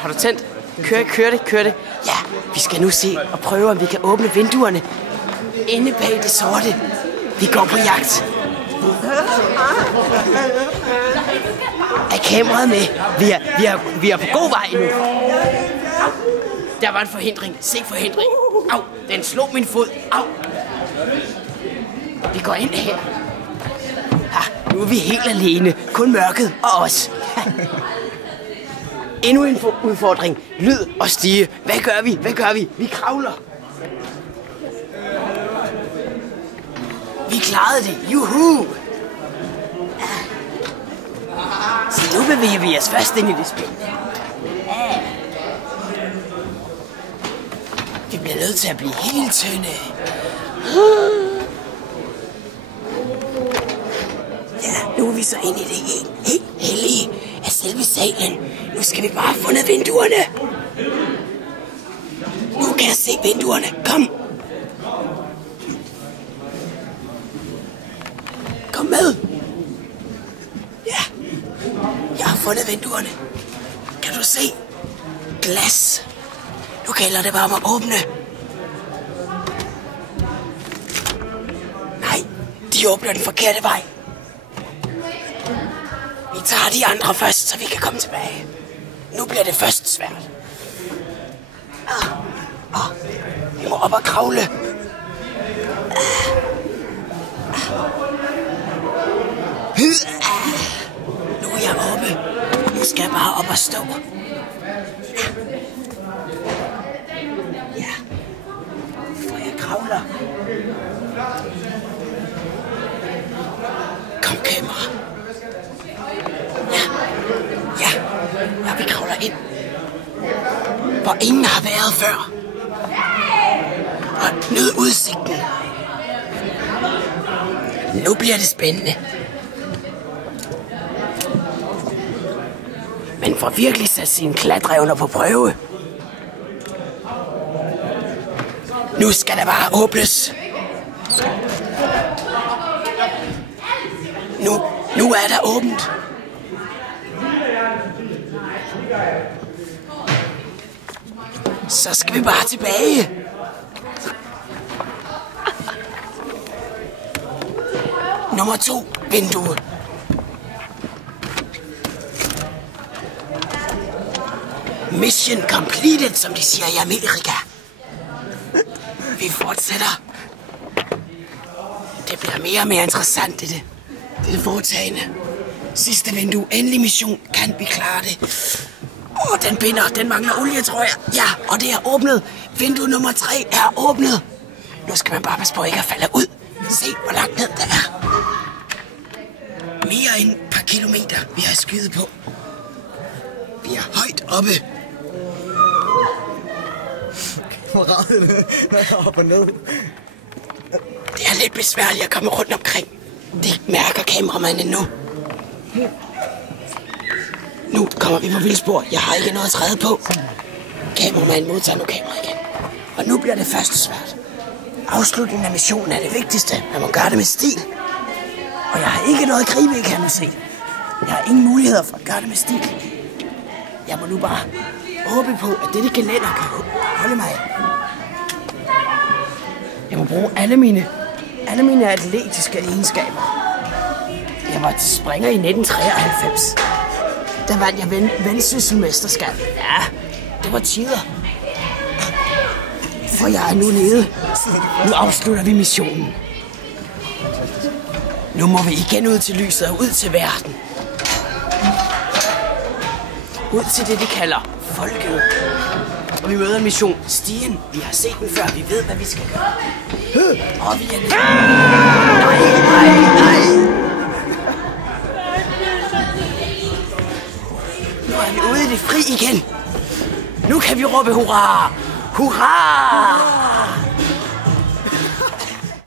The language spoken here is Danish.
Har du tændt? Kør det. Ja, vi skal nu se og prøve, om vi kan åbne vinduerne. Inde bag det sorte. Vi går på jagt. Er kameraet med? Vi er på god vej nu. Der var en forhindring. Se forhindring. Au, den slog min fod. Au. Vi går ind her. Nu er vi helt alene. Kun mørket og os. Endnu en udfordring. Lyd og stige. Hvad gør vi? Vi kravler. Vi klarede det. Juhu! Så nu bevæger vi os først ind i det spil. Vi bliver nødt til at blive helt tynde. Ja, nu er vi så inde i det helt hellige af selve salen. Nu skal vi bare have fundet vinduerne. Nu kan jeg se vinduerne. Kom. Kom med. Ja, jeg har fundet vinduerne. Kan du se? Glas. Nu gælder det bare om at åbne. Nej, de åbner den forkerte vej. Vi tager de andre først, så vi kan komme tilbage. Nu bliver det først svært. Vi må op og kravle. Nu er jeg oppe. Nu skal jeg bare op og stå. Ja. For jeg kravler. Kom, kamera. Ja, vi kravler ind. Hvor ingen har været før. Og nyd udsigten. Nu bliver det spændende. Men får virkelig sat sine klatreevner på prøve. Nu skal der bare åbnes. Nu er der åbent. Så skal vi bare tilbage. Nummer 2, vindue. Mission completed, som de siger i Amerika. Vi fortsætter. Det bliver mere og mere interessant, det er foretagende. Sidste vindue, endelig mission. Kan vi klare det? Den binder, den mangler olie, tror jeg. Ja, og det er åbnet. Vindue nummer 3 er åbnet. Nu skal man bare passe på ikke at falde ud. Se, hvor langt ned der er. Mere end et par kilometer, vi har skydet på. Vi er højt oppe. Hvor rager det, når jeg er op og ned? Det er lidt besværligt at komme rundt omkring. Det mærker kameramanden nu. Nu kommer vi på vildspor. Jeg har ikke noget at træde på. Kameramanden modtager nu kamera igen. Og nu bliver det først svært. Afslutningen af missionen er det vigtigste. Man må gøre det med stil. Og jeg har ikke noget at gribe i, kan man se. Jeg har ingen muligheder for at gøre det med stil. Jeg må nu bare håbe på, at dette gelænder kan holde mig. Jeg må bruge alle mine atletiske egenskaber. Jeg var springer i 1993. Der vandt jeg vendsysselmesterskab. Ja, det var tider. For jeg er nu nede. Nu afslutter vi missionen. Nu må vi igen ud til lyset og ud til verden. Ud til det, de kalder folket. Og vi møder en mission. Stigen, vi har set den før. Vi ved, hvad vi skal gøre. Og vi er nede. Nej. Nu er vi ude i det fri igen. Nu kan vi råbe hurra! Hurra!